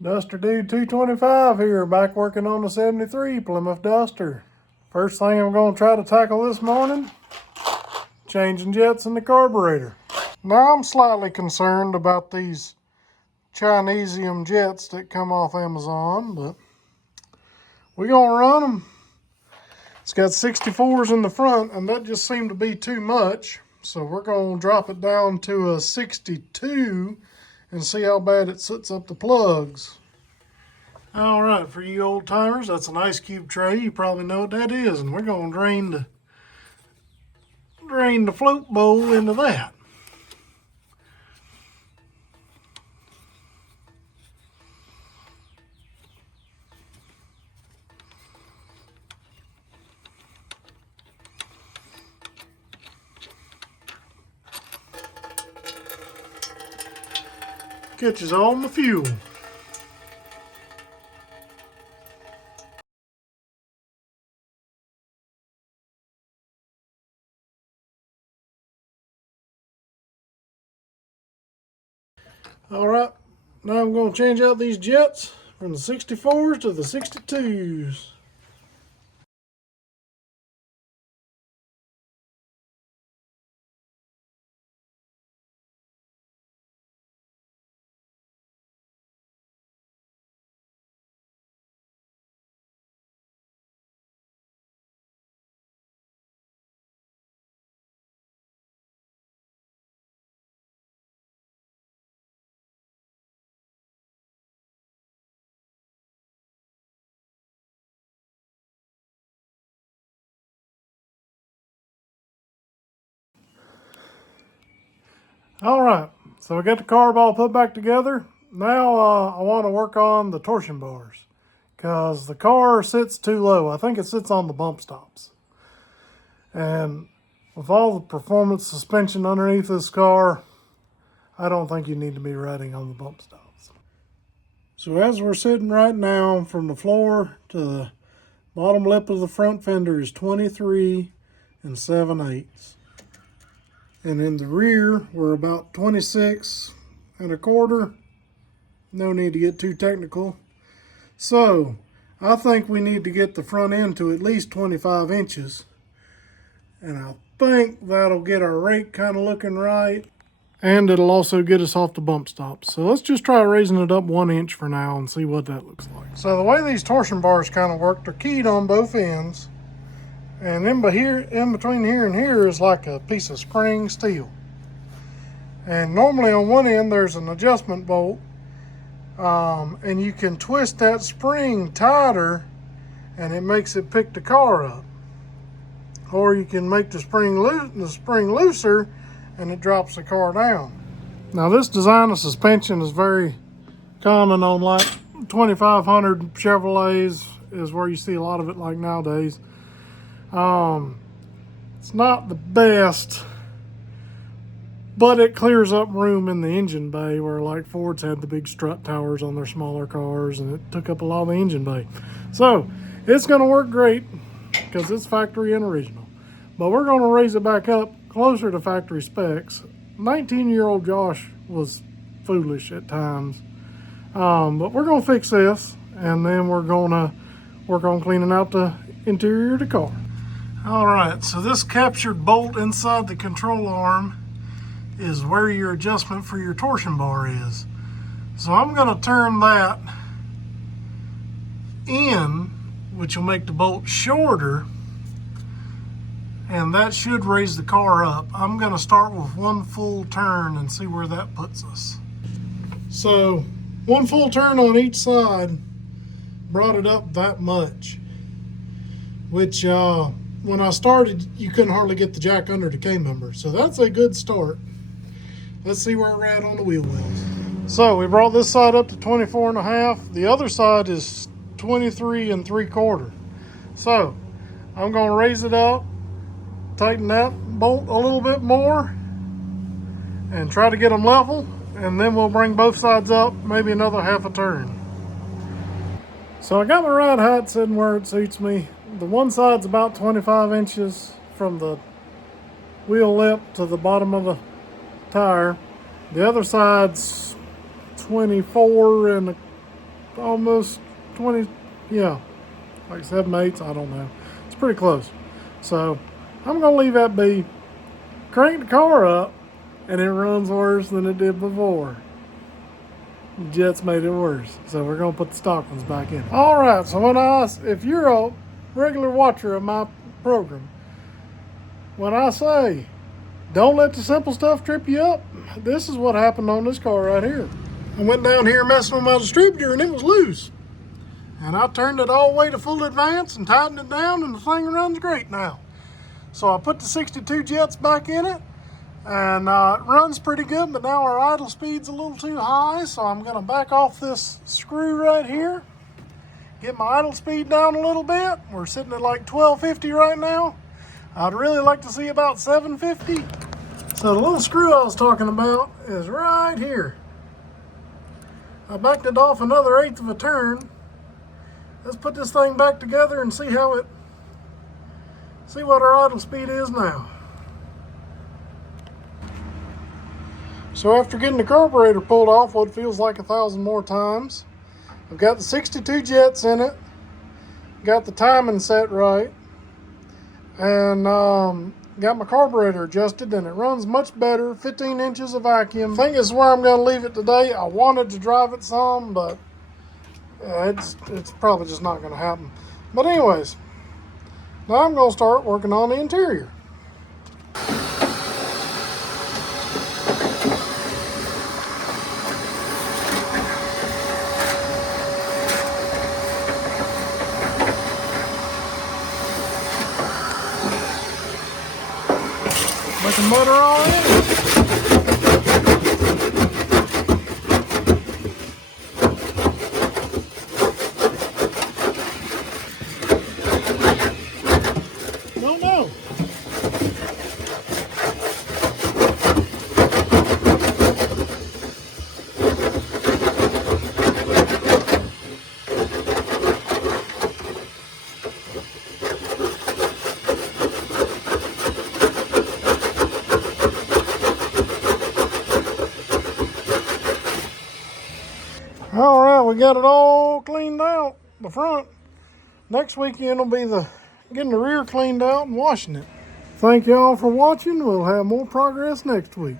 Duster Dude 225 here, back working on the 73 Plymouth Duster. First thing I'm going to try to tackle this morning, changing jets in the carburetor. Now I'm slightly concerned about these Chinesium jets that come off Amazon, but we're going to run them. It's got 64s in the front, and that just seemed to be too much. So we're going to drop it down to a 62 and see how bad it sits up the plugs. All right, for you old timers, that's an ice cube tray. You probably know what that is, and we're going to drain the float bowl into that. Catches all the fuel. All right, now I'm going to change out these jets from the 64s to the 62s. All right, so we got the carb all put back together. Now I want to work on the torsion bars because the car sits too low. I think it sits on the bump stops. And with all the performance suspension underneath this car, I don't think you need to be riding on the bump stops. So as we're sitting right now, from the floor to the bottom lip of the front fender is 23 7/8. And in the rear, we're about 26 1/4. No need to get too technical. So I think we need to get the front end to at least 25 inches. And I think that'll get our rake kind of looking right. And it'll also get us off the bump stops. So let's just try raising it up 1 inch for now and see what that looks like. So the way these torsion bars kind of work, they're keyed on both ends. And in between here and here is like a piece of spring steel. And normally on one end there's an adjustment bolt. And you can twist that spring tighter and it makes it pick the car up. Or you can make the spring looser and it drops the car down. Now this design of suspension is very common on like 2500 Chevrolets is where you see a lot of it like nowadays. It's not the best, but it clears up room in the engine bay where like Ford's had the big strut towers on their smaller cars and it took up a lot of the engine bay. So it's going to work great because it's factory and original. But we're going to raise it back up closer to factory specs. 19-year-old Josh was foolish at times. But we're going to fix this and then we're going to work on cleaning out the interior of the car. All right, so this captured bolt inside the control arm is where your adjustment for your torsion bar is. So I'm going to turn that in, which will make the bolt shorter, and that should raise the car up. I'm going to start with one full turn and see where that puts us. So one full turn on each side brought it up that much, which when I started, you couldn't hardly get the jack under the K-member. So that's a good start. Let's see where we're at on the wheel wells. So we brought this side up to 24 1/2. The other side is 23 3/4. So I'm going to raise it up, tighten that bolt a little bit more, and try to get them level. And then we'll bring both sides up, maybe another half a turn. So I got my ride height sitting where it suits me. The one side's about 25 inches from the wheel lip to the bottom of the tire. The other side's 24 almost 20, yeah, like 7/8, I don't know. It's pretty close. So I'm gonna leave that be. Crank the car up, and it runs worse than it did before. The Jets made it worse, so we're gonna put the stock ones back in. All right, so if you're a regular watcher of my program, when I say don't let the simple stuff trip you up, this is what happened on this car right here. I went down here messing with my distributor and it was loose. And I turned it all the way to full advance and tightened it down, and the thing runs great now. So I put the 62 Jets back in it, and it runs pretty good, but now our idle speed's a little too high, so I'm gonna back off this screw right here, get my idle speed down a little bit. We're sitting at like 1250 right now. I'd really like to see about 750. So the little screw I was talking about is right here. I backed it off another 1/8 of a turn. Let's put this thing back together and see what our idle speed is now. So after getting the carburetor pulled off what feels like 1,000 more times, I've got the 62 Jets in it, got the timing set right, and got my carburetor adjusted, and it runs much better. 15 inches of vacuum. I think this is where I'm going to leave it today. I wanted to drive it some, but it's probably just not going to happen. But anyways, now I'm going to start working on the interior. Making butter all in it. Don't know. All right, we got it all cleaned out, the front. Next weekend will be getting the rear cleaned out and washing it. Thank y'all for watching. We'll have more progress next week.